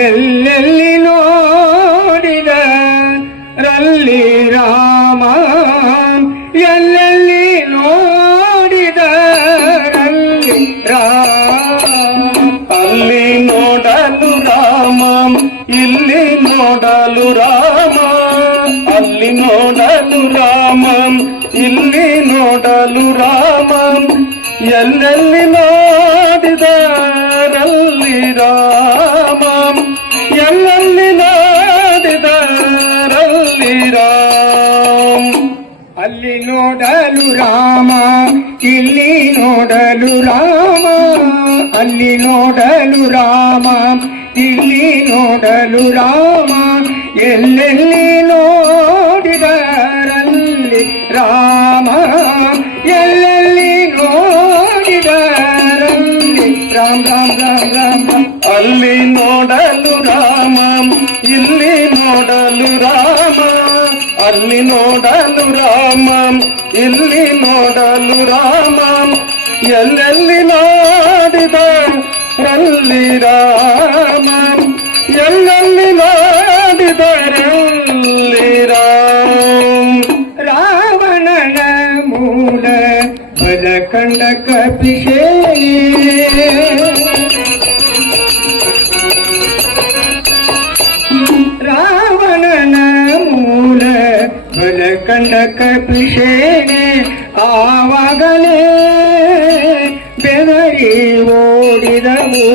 எல்லோட Raleigh Rama எல்லோட Raleigh Rami நோடலு ராமம் இல்லி நோடலு ராம அல்லி நோடலு ராமம் இல்லி நோடலு ராமம் எல்லோட Raleigh Rama நோடலு Rama இல்லி நோடலு Rama அல்லி நோடலு ராமா இல்லி நோடலு ராமா எல்லி நோடிதரல்லி ராமா எல்லி நோடிதரல்லி ராம் ராம் ராம் ராம் அல்லி நோடலு ராமா இல்லி நோடலு ராமா அல்லி நோடலு ராமா ಎಲ್ಲಿ ನೋಡಲು ರಾಮ ಎಲ್ಲೆಲ್ಲಿ ನೋಡಿದ ಅಲ್ಲಿ ರಾಮ ಎಲ್ಲ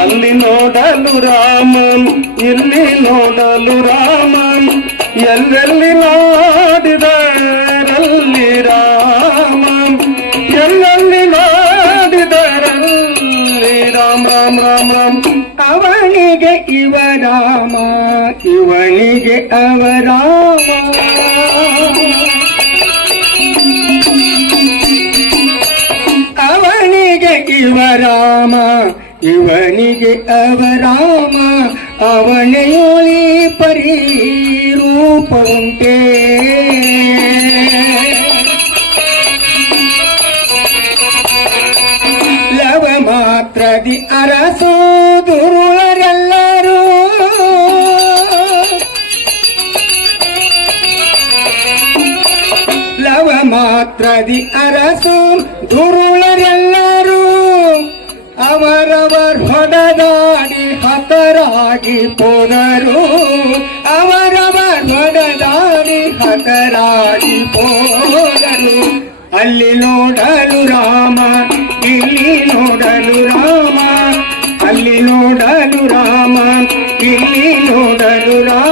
ಅಲ್ಲಿ ನೋಡಲು ರಾಮನ್ ಇಲ್ಲಿ ನೋಡಲು ರಾಮನ್ ಎಲ್ಲೆಲ್ಲಿ ನೋಡಿದರಲ್ಲಿ ರಾಮನ್ ಎಲ್ಲೆಲ್ಲಿ ನೋಡಿದರಲ್ಲಿ ರಾಮ ರಾಮ ರಾಮ ರಾಮ್ ಅವನಿಗೆ ಇವ ರಾಮ ಇವನಿಗೆ ಅವರಾಮ ಇವ ರಾಮ இவனிகே அவராம அவனையொளி பரிரூபே லவ மாத்திரதி அரசோதுருளரெல்லாரும் லவ மாத்திரதி அரசோ துருளரெல்லாரும் అమరవర్ హొడదాని హతరాగి పోనరు అమరవర్ హొడదాని హతరాగి పోనరు అల్లి నోడలు రామ ఇల్లి నోడలు రామ అల్లి నోడలు రామ ఇల్లి నోడలు రామ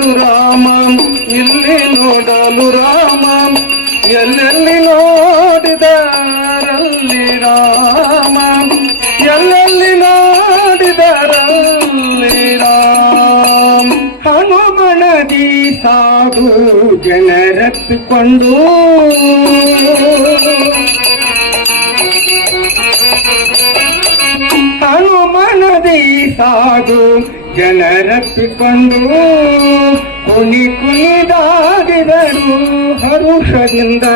ನೋಡಲು ರಾಮಂ ಇಲ್ಲಿ ನೋಡಲು ರಾಮಂ ಎಲ್ಲೆಲ್ಲಿ ನೋಡಿದಾರಲ್ಲಿ ರಾಮಂ ಎಲ್ಲೆಲ್ಲಿ ನೋಡಿದಾರಲ್ಲಿ ರಾಮ ಹನುಮನದಿ ಸಾಧು ಜನರತ್ತುಕೊಂಡು ಹನುಮನದಿ ಸಾಧು ಜನರಪ್ಪಿಕೊಂಡು ಕುಣಿ ಕುಣಿದಾಗಿದರು ಹರುಷದಿಂದ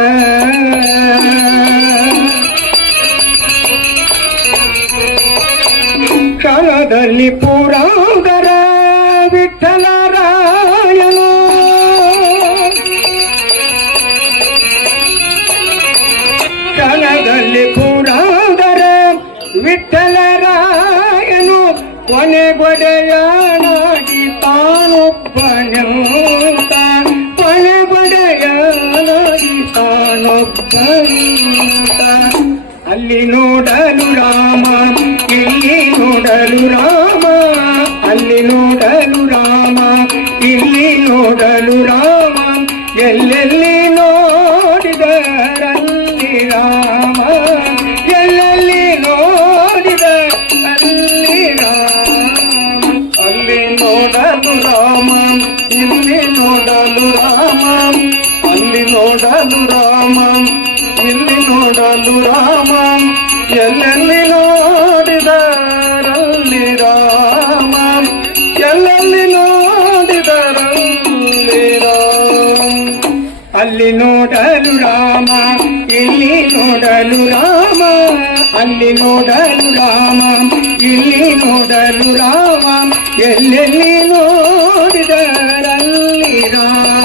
ಕ್ಷಣದಲ್ಲಿ ಪೂರಾ కొని బడయాడి తాను పనంత కొని బడయాడి తాను పంత అల్లి నూడలు రామ ఎల్లి నూడలు రామ ಅಲ್ಲಿ ನೋಡಲು ರಾಮ ಇಲ್ಲಿ ನೋಡಲು ರಾಮ ಅಲ್ಲಿ ನೋಡಲು ರಾಮ ಇಲ್ಲಿ ನೋಡಲು ರಾಮ ಎಲ್ಲೆಲ್ಲಿ ನೋಡಿದರಲ್ಲಿ ರಾಮ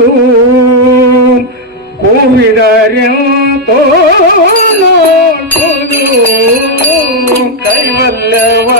तो कई वल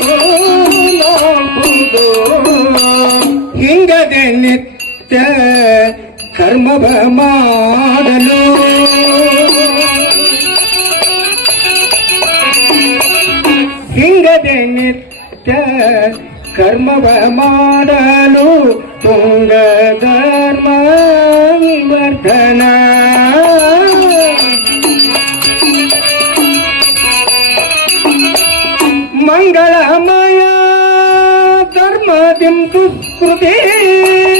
कर्म भलू सिंग कर्म भाड़ तूं धर्म वर्धन मंगलम कर्म जी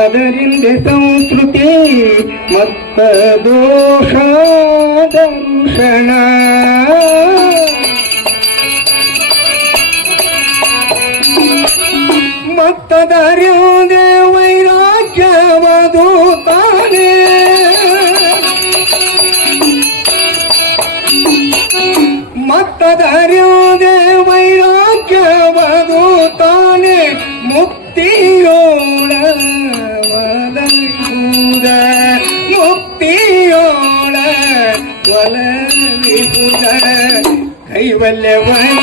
रि संस्कृति म दोष दोषण मत्तदर्यो देवैराग्यवदोताने मत्तदर्यो देवै ಅಲೆ ವಿಪುನರ ಕೈವಲ್ಯವಂ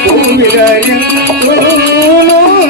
ಭೂಮಿ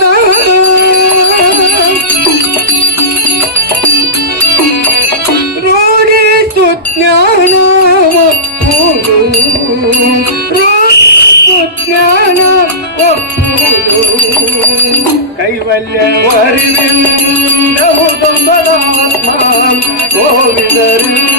وارين نمو دمنا عطمان